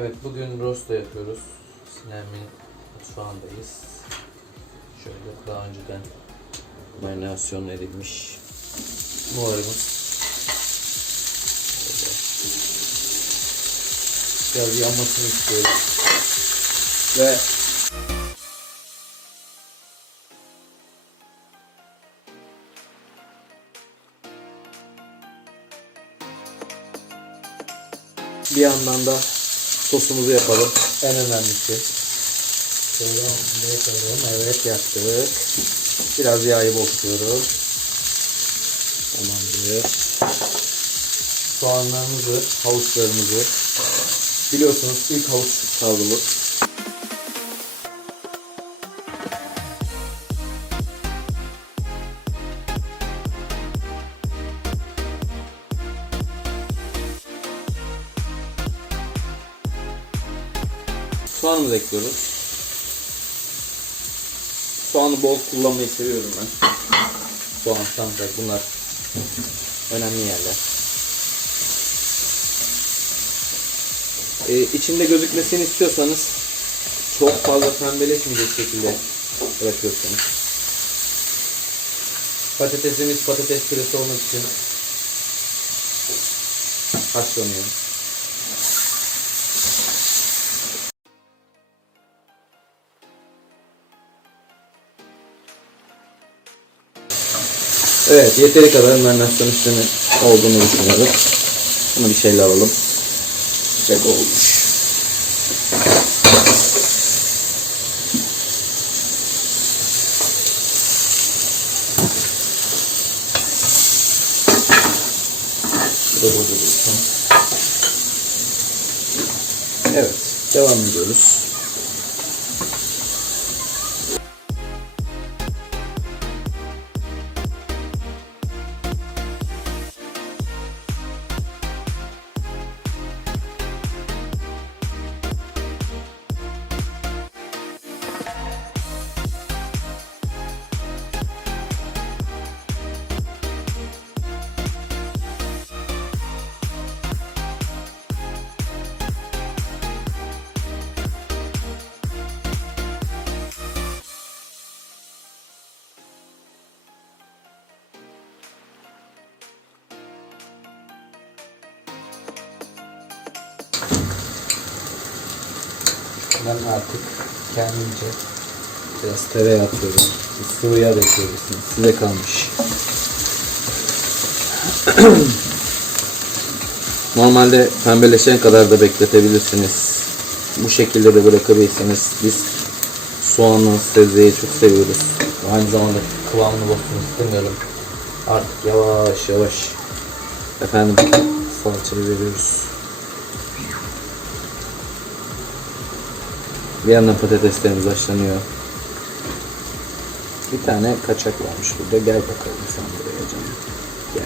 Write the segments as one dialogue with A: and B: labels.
A: Evet bugün rosto yapıyoruz. Sinem'in mutfağındayız. Şöyle daha önceden marinasyon edilmiş buharımız. Böyle. Biraz yanmasını istiyoruz. Ve bir yandan da sosumuzu yapalım. En önemlisi. Şöyle koyalım? Evet yaptık. Biraz yağı bokluyoruz. Tamamdır. Soğanlarımızı, havuçlarımızı biliyorsunuz ilk havuç kavrulur. Soğanımızı ekliyoruz. Soğanı bol kullanmayı seviyorum ben. Soğan, sarımsak bunlar önemli yerler. Ee, içinde gözükmesini istiyorsanız çok fazla pembeleşmeyecek şekilde bırakıyorsunuz. Patatesimiz patates püresi olmak için haşlanıyor. Evet yeteri kadar marinasyon üstünü olduğunu düşünüyorum. Bunu bir şeyle alalım. Sıcak olmuş. Evet devam ediyoruz. Ben artık kendimce biraz tereyağı atıyorum. Sıvı yağ da ekleyebilirsiniz. Size kalmış. Normalde pembeleşen kadar da bekletebilirsiniz. Bu şekilde de bırakabilirsiniz. Biz soğanı, sebzeyi çok seviyoruz. Aynı zamanda kıvamını bozsun istemiyorum. Artık yavaş yavaş efendim salçayı veriyoruz. Bir yandan patateslerimiz haşlanıyor. Bir tane kaçak varmış burada. Gel bakalım sen buraya canım. Gel.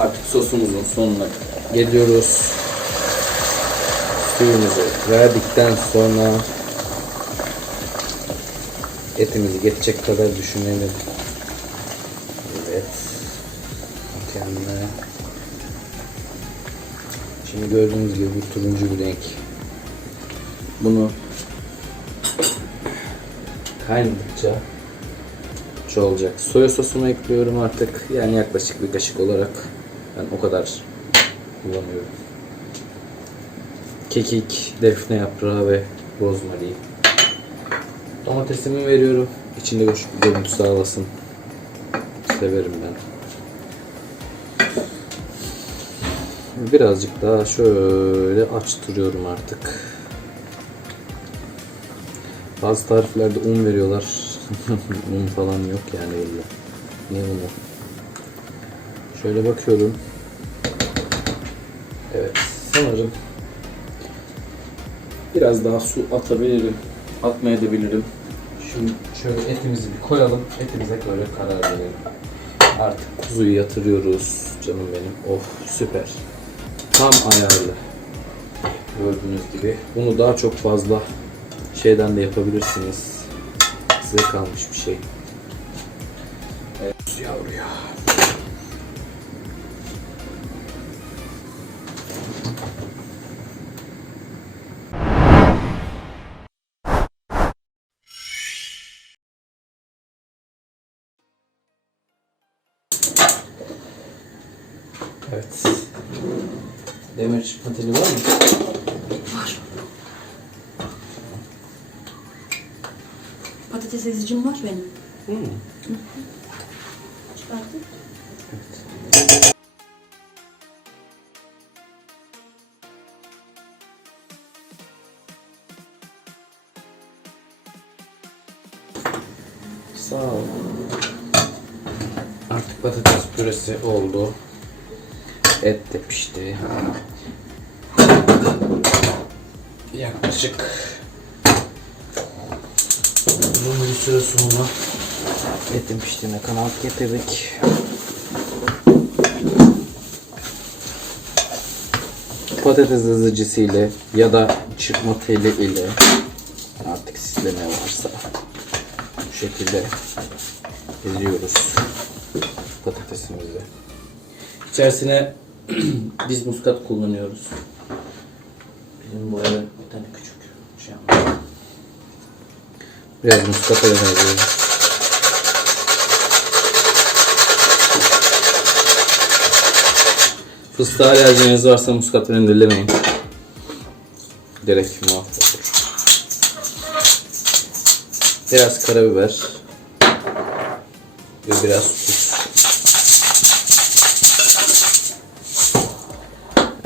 A: Artık sosumuzun sonuna geliyoruz. Suyumuzu verdikten sonra etimizi geçecek kadar düşünelim. Evet. Mükemmel. Şimdi gördüğünüz gibi bu turuncu bir renk. Bunu kaynadıkça olacak. Soya sosunu ekliyorum artık. Yani yaklaşık bir kaşık olarak ben o kadar kullanıyorum. Kekik, defne yaprağı ve rozmarin. Domatesimi veriyorum. İçinde hoş bir görüntü sağlasın. Severim ben. Birazcık daha şöyle açtırıyorum artık. Bazı tariflerde un veriyorlar. un falan yok yani öyle. Ne unu? Şöyle bakıyorum. Evet, sanırım biraz daha su atabilirim. Atmayabilirim. Şimdi şöyle etimizi bir koyalım. Etimize göre karar verelim. Artık kuzuyu yatırıyoruz. Canım benim. Of süper. Tam ayarlı. Gördüğünüz gibi. Bunu daha çok fazla şeyden de yapabilirsiniz. Size kalmış bir şey. Evet yavruya. Evet. Demir pateli var mı?
B: Patates ezicim var benim.
A: Hmm.
B: Çıkarttım.
A: Sağ ol. Patates püresi oldu. Et de pişti. Yaklaşık uzun bir süre sonra etin piştiğine kanaat getirdik. Patates ezicisiyle ya da çıkma teli ile artık sizde ne varsa bu şekilde eziyoruz patatesimizi. İçerisine biz muskat kullanıyoruz. Bizim bu eve bir tane küçük şey yapmış. Biraz muskat ayarlıyoruz. Fıstığa alerjiniz varsa muskat renderlemeyin. Direkt mahvolur. Biraz karabiber ve biraz tuz.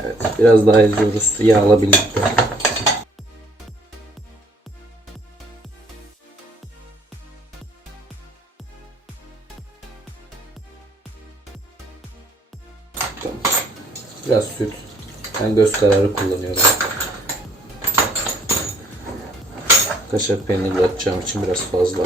A: Evet, biraz daha eziyoruz yağla birlikte. Biraz süt. Ben göz kararı kullanıyorum. Kaşar peynirli atacağım için biraz fazla.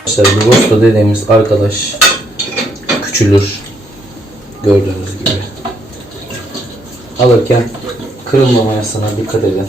A: Arkadaşlar bu Rosto dediğimiz arkadaş küçülür. Gördüğünüz gibi. Alırken kırılmamayasına dikkat edin.